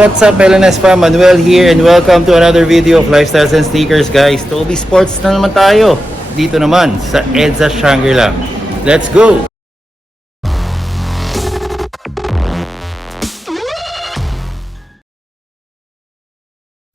What's up, LNS fam? Manuel here and welcome to another video of Lifestyles and Sneakers, guys. Toby Sports na naman tayo. Dito naman sa EDSA Shangri-La. Let's go!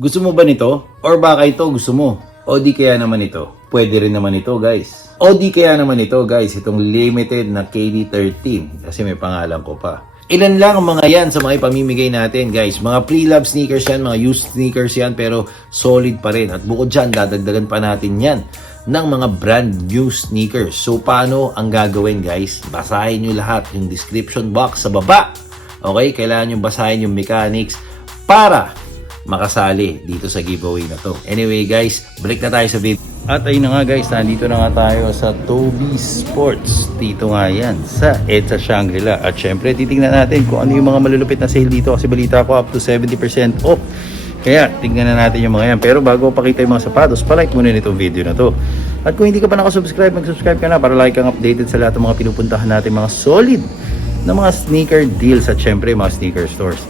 Gusto mo ba nito? Or baka ito gusto mo? O di kaya naman ito? Pwede rin naman ito, guys. O di kaya naman ito, guys, itong limited na KD13 kasi may pangalan ko pa. Ilan lang ang mga yan sa mga ipamimigay natin, guys. Mga pre-love sneakers yan, mga used sneakers yan, pero solid pa rin. At bukod dyan, dadagdagan pa natin yan ng mga brand new sneakers. So, paano ang gagawin, guys? Basahin nyo lahat yung description box sa baba. Okay? Kailangan nyo basahin yung mechanics para makasali dito sa giveaway na to. Anyway, guys, break na tayo sa video. At ayun na nga, guys, nandito na nga tayo sa Toby Sports. Dito nga yan sa EDSA Shangri-La. At syempre, titingnan natin kung ano yung mga malulupit na sale dito kasi balita ko up to 70% off. Kaya tingnan na natin yung mga yan. Pero bago pakita yung mga sapatos, palike muna nitong video na to. At kung hindi ka pa nakasubscribe, mag-subscribe ka na para like kang updated sa lahat ng mga pinupuntahan natin, mga solid na mga sneaker deals at syempre mga sneaker stores.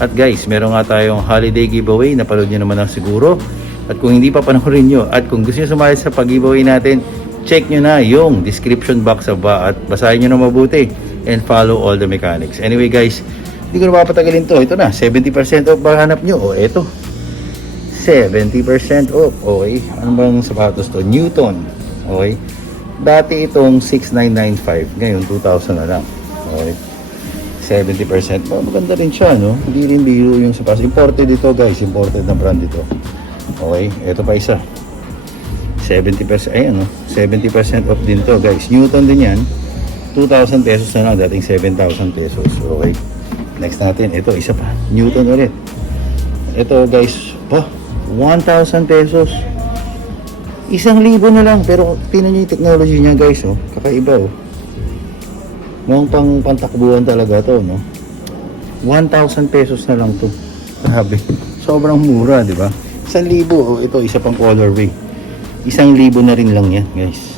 At guys, meron nga tayong holiday giveaway, napanood nyo naman ang siguro. At kung hindi pa panoorin nyo at kung gusto nyo sumali sa pag-giveaway natin, check nyo na yung description box sa baba at basahin nyo na mabuti and follow all the mechanics. Anyway, guys, hindi ko na mapatagalin to. Ito na, 70% off ba hanap nyo? O eto, 70% off. Okay, ano bang sapatos to? Newton. Okay, dati itong 6,995, ngayon 2,000 na lang. Okay, 70%. Maganda rin siya, no? Hindi rin biro yung sapatos. Imported ito, guys. Imported na brand ito. Okay, ito pa isa. 70%. Ayan, no? 70% off din to, guys. Newton din yan. 2,000 pesos na lang. Dating 7,000 pesos. Okay. Next natin. Ito, isa pa. Newton ulit. Ito, guys. 1,000 pesos. 1,000 na lang. Pero, tinan nyo yung technology niya, guys. Oh. Kakaiba, oh. Mukhang pantakbuhan talaga to, no? 1,000 pesos na lang to. Grabe. Sobrang mura, di ba? 1,000. Oh, ito, isa pang colorway. 1,000 na rin lang yan, guys.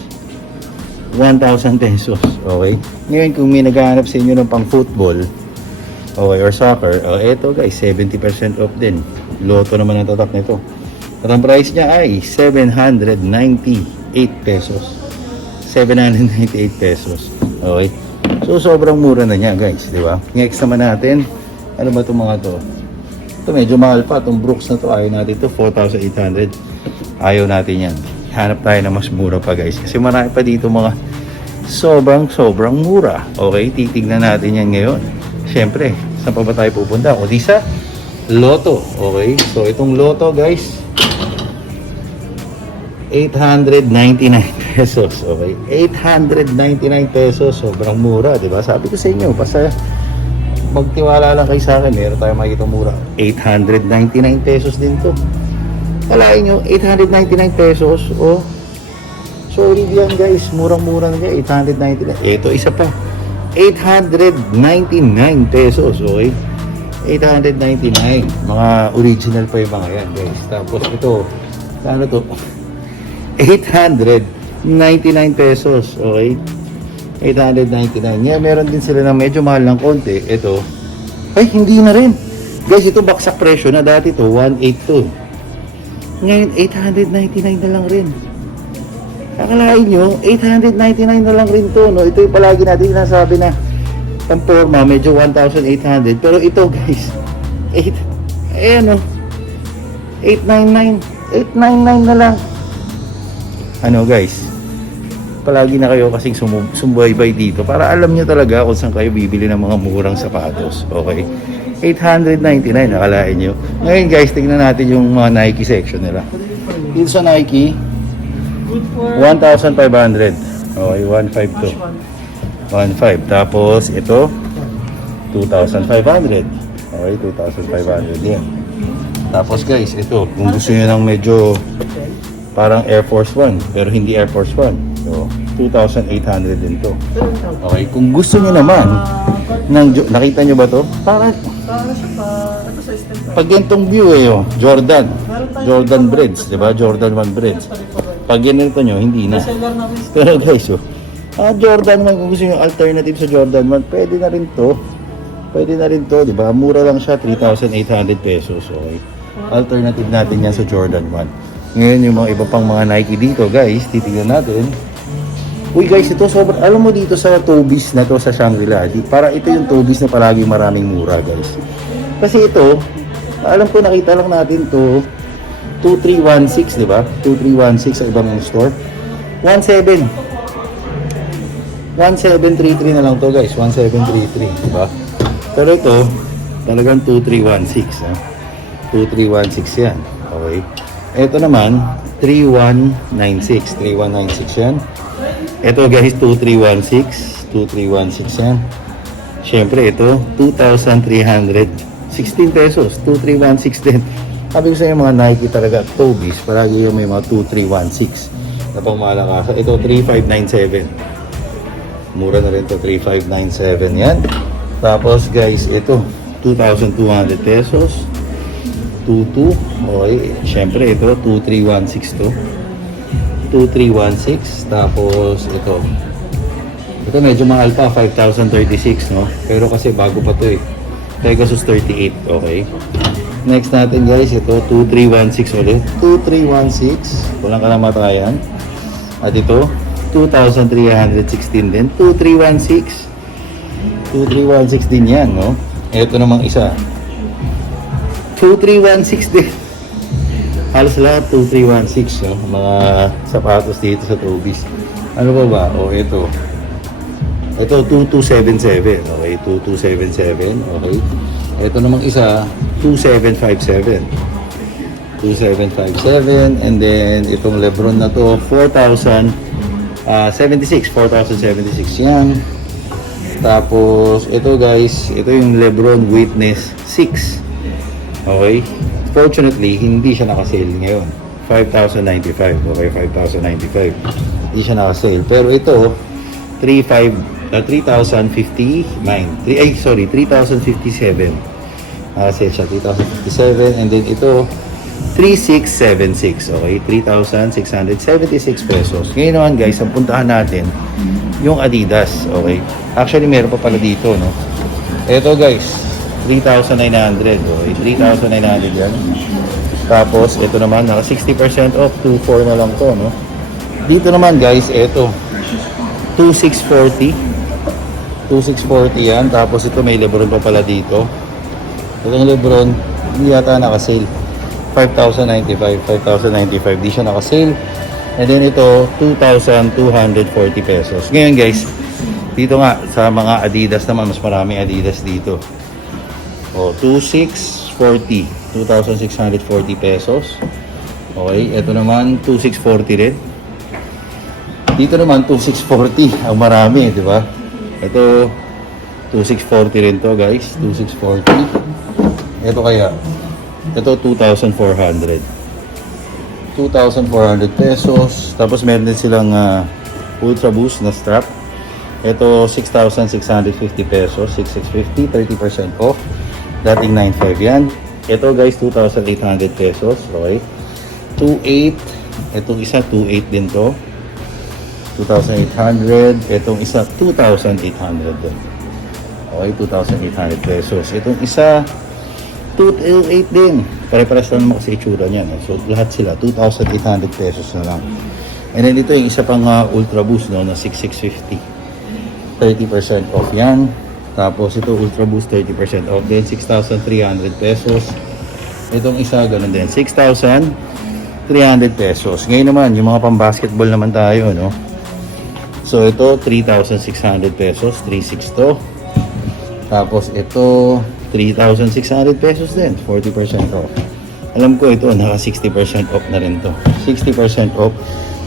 1,000 pesos. Okay? Ngayon, kung may naghahanap sa inyo ng pang football, okay, or soccer, ito, guys, 70% off din. Loto naman ang tatak nito. At ang price niya ay 798 pesos. 798 pesos. Okay? So, sobrang mura na niya, guys, di ba? Next naman natin, ano ba itong mga to? Ito, medyo mahal pa. Itong Brooks na to, ayaw natin ito, 4,800. Ayaw natin yan. Hanap tayo na mas mura pa, guys. Kasi marami pa dito mga sobrang mura. Okay, titignan natin yan ngayon. Siyempre, saan pa ba tayo pupunta? O di sa Lotto. Okay, so itong Lotto, guys, 899 pesos. Okay, 899 pesos. Sobrang mura, di ba? Sabi ko sa inyo, basta magtiwala lang kayo sa akin, meron tayo makikita mura. 899 pesos din to. Kalahin nyo, 899 pesos. Oh, solid yan, guys. Murang-mura na yan, 899. Ito, isa pa, 899 pesos. Okay, 899. Mga original pa yung mga yan, guys. Tapos ito, ano to? 899 pesos. Okay, 899. Yeah, meron din sila na medyo mahal ng konti. Ito, ay, hindi na rin. Guys, ito baksak presyo na. Dati to 182. Ngayon, 899 na lang rin. Akalain nyo, 899 na lang rin to, no? Ito yung palagi natin sinasabi na ang forma, medyo 1,800. Pero ito, guys, 899. 899 na lang. Ano, guys? Palagi na kayo kasing sumbaybay dito para alam nyo talaga kung saan kayo bibili ng mga murang sapatos. Okay, 899, nakalain nyo. Ngayon, guys, tingnan natin yung mga Nike section nila. Dito sa Nike, 1,500. Okay, 152. 1,500. Tapos ito, 2,500. Okay, 2,500 yan. Tapos, guys, ito, kung gusto nyo ng medyo parang Air Force One, pero hindi Air Force One. So, 2,800 din to. Okay, kung gusto niyo naman nakita niyo ba to? Para pag ganitong view oh, Jordan breads, 'di ba? Jordan 1 breads. Pag ganito niyo, hindi na. Pero guys, Jordan 1, kung gusto niyo alternative sa Jordan 1, pwede na rin to. Pwede na rin to, di ba? Mura lang siya, 3,800 pesos. Okay. Alternative natin yan sa Jordan 1. Ngayon, yung mga iba pang mga Nike dito, guys, titignan natin. Uy guys, ito sobrang, alam mo dito sa Tobies na to sa Shangri-La, para ito yung Tobies na palagi maraming mura, guys. Kasi ito, alam ko nakita lang natin to 2316, di ba? 2316 sa ibang store. 1733 na lang to, guys. 1733, di ba? Pero ito, talagang 2316, ha? 2316 yan. Okay. Ito naman 3196. 3196 yan. Ito guys, 2316. 2316 yan. Siyempre ito, 2,316 pesos. 2316 din. Sabi ko sa inyo mga Nike talaga, Tobies, palagi yung may mga 2316 na pang malakas. Ito, 3597. Mura na rin to, 3597 yan. Tapos guys, ito, 2,200 pesos. 22. Okay. Siyempre ito, 2316 to. 2316. Tapos ito. Ito medyo mahal pa, 5,036, no? Pero kasi bago pa to eh. Pegasus 38. Okay. Next natin guys, ito 2316 ulit. 2316. Walang kalamatayan. At ito, 2,316 din. 2316. 2316 din yan, no? Ito namang isa. 2316 din. Halos lahat 2316, no? Mga sapatos dito sa Tobies. Ano pa ba? O ito. Ito 2277. Okay, 2277. Okay. Ito namang isa 2757. 2757 and then itong Lebron na to 4,076 yan. Tapos ito guys, ito yung Lebron Witness 6. Okay. Fortunately, hindi siya naka-sale ngayon. 5,095. Okay, 5,095. Hindi siya naka-sale. Pero ito 3,059. 3,057. Naka-sale siya 3,057 and then ito 3,676. Okay, 3,676 pesos. Ngayon naman guys, ang puntahan natin yung Adidas. Okay. Actually, meron pa pala dito, no? Ito guys, 3,900. Okay, 3,900 yan. Tapos, ito naman, naka 60% off. 2,400 na lang to, no? Dito naman guys, ito 2,640. 2,640 yan. Tapos, ito may Lebron pa pala dito. Itong Lebron, hindi yata naka-sale. 5,095. 5,095. Di siya naka-sale. And then ito, 2,240 pesos. Ngayon guys, dito nga, sa mga Adidas naman, mas maraming Adidas dito. O, 2,640. 2,640 pesos. Okay, ito naman, 2,640 rin. Dito naman, 2,640. Ang marami, di ba? Ito, 2,640 rin to guys. 2,640. Ito kaya, ito 2,400. 2,400 pesos. Tapos meron din silang Ultra Boost na strap. Ito 6,650 pesos. 6,650, 30% off. Dating 9,500 yan. Ito guys, 2,800 pesos. Okay. 2,800. Itong isa, 2,800 din to. 2,800. Itong isa, 2,800 din. Okay, 2,800 pesos. Itong isa, 2,800 din. Pare-pares lang naman kasi itsura niyan. So, lahat sila, 2,800 pesos na lang. And then, ito yung isa pang Ultra Boost, no, na 6,650. 30% off yan. Tapos, ito Ultra Boost, 30% off din. 6,300 pesos. Itong isa, ganun din. 6,300 pesos. Ngayon naman, yung mga pang-basketball naman tayo, no. So, ito, 3,600 pesos. 3,600. Tapos, ito, 3,600 pesos din, 40% off. Alam ko ito, naka 60% off na rin to. 60% off,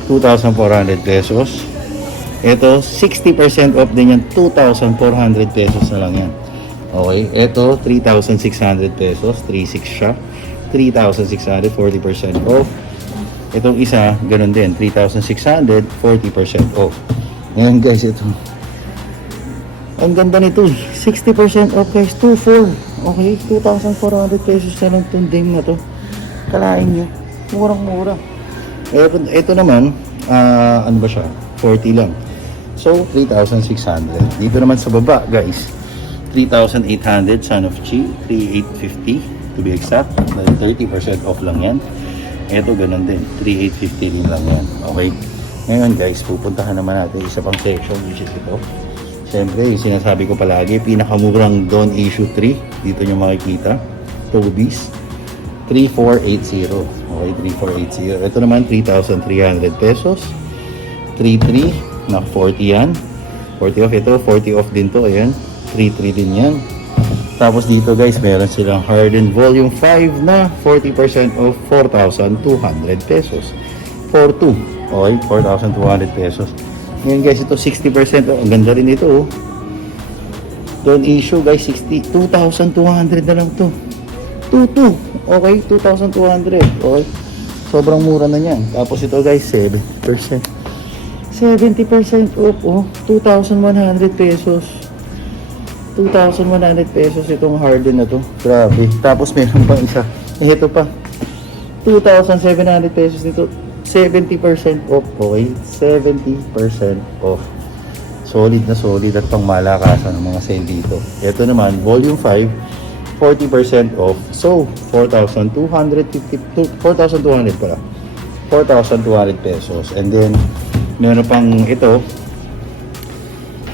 2,400 pesos. Ito, 60% off din yan, 2,400 pesos na lang yan. Okay, ito, 3,600 pesos, 3,600 siya. 3,600, 40% off. Itong isa, ganun din, 3,600, 40% off. Ngayon guys, ito, ang ganda nito, 60% off guys, 2,400. Okay, 2,400 pesos na lang itong ding na to. Kalain nyo, murang-mura. Ito naman, ano ba siya? 40 lang. So, 3,600. Dito naman sa baba guys, 3,800 Son of Chi, 3,850 to be exact. 30% off lang yan. Ito ganun din, 3,850 din lang yan. Okay. Ngayon guys, pupuntahan naman natin isa pang section, which is ito. Siyempre, yung sinasabi ko palagi, pinakamurang Dawn Issue 3. Dito nyo makikita. Tobies. 3,480. Okay, 3,480. Ito naman, 3,300 pesos. 3,300 na 40 yan. 40 off ito. 40 off din to. Ayan. 3,300 din yan. Tapos dito guys, meron silang Harden Volume 5 na 40% off 4,200 pesos. 4,200. Okay, 4,200 pesos. Ngayon guys, ito 60%. Oh, ang ganda rin ito. Oh. Don't issue guys, 2,200 na lang to. 2,200. Okay, 2,200. Okay. Sobrang mura na yan. Tapos ito guys, 70%. 70% off. Oh, 2,100 pesos. 2,100 pesos itong Harden na to. Grabe. Tapos meron pa isa. Ito pa. 2,700 pesos nito. 70% off. Okay? 70% off. Solid na solid at pang malakasan ng mga sale dito. Ito naman, Volume 5, 40% off. So, 4,200 pala. 4,200 pesos. And then, meron pang ito,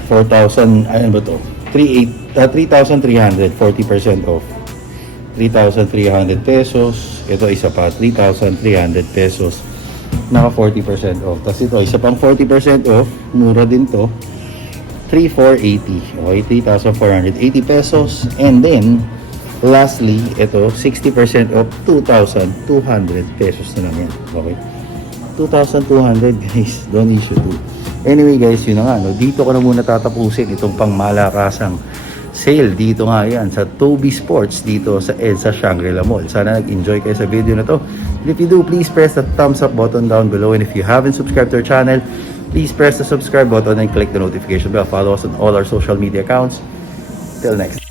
4,000, ano ba to? 3,300, 40% off. 3,300 pesos. Ito isa pa, 3,300 pesos. Naka 40% off. Tapos ito, isa pang 40% off. Mura din to. 3,480. Okay, 3,480 pesos. And then, lastly, ito, 60% off, 2,200 pesos na lang yan. Okay? 2,200 guys. Don't issue 2. Anyway guys, yun na nga. No? Dito ko na muna tatapusin itong pangmalakasang sale. Dito nga yan sa Toby Sports dito sa EDSA Shangri-La Mall. Sana nag-enjoy kayo sa video na to. And if you do, please press the thumbs up button down below. And if you haven't subscribed to our channel, please press the subscribe button and click the notification bell. Follow us on all our social media accounts. Till next.